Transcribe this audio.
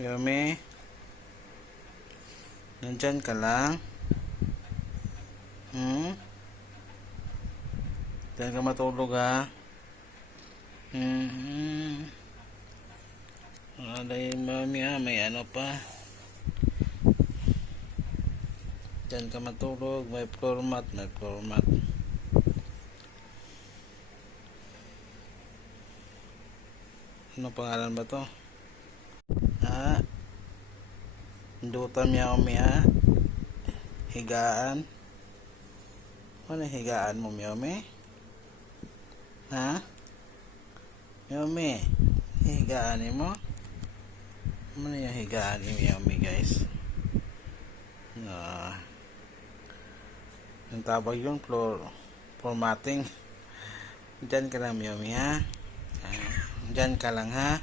Yumi, nandyan ka lang? Diyan ka matulog ha? Alay mami ha, may ano pa. Diyan ka matulog, may floor mat. Ano pangalan ba to? Ha? Duta Miyami ha? Higaan? Ano higaan mo Miyami? Ha? Miyami, higaan mo? Ano yung higaan ni Miyami guys? Yung tawag yung floor matting. Diyan ka lang Miyami ha? Diyan ka lang ha?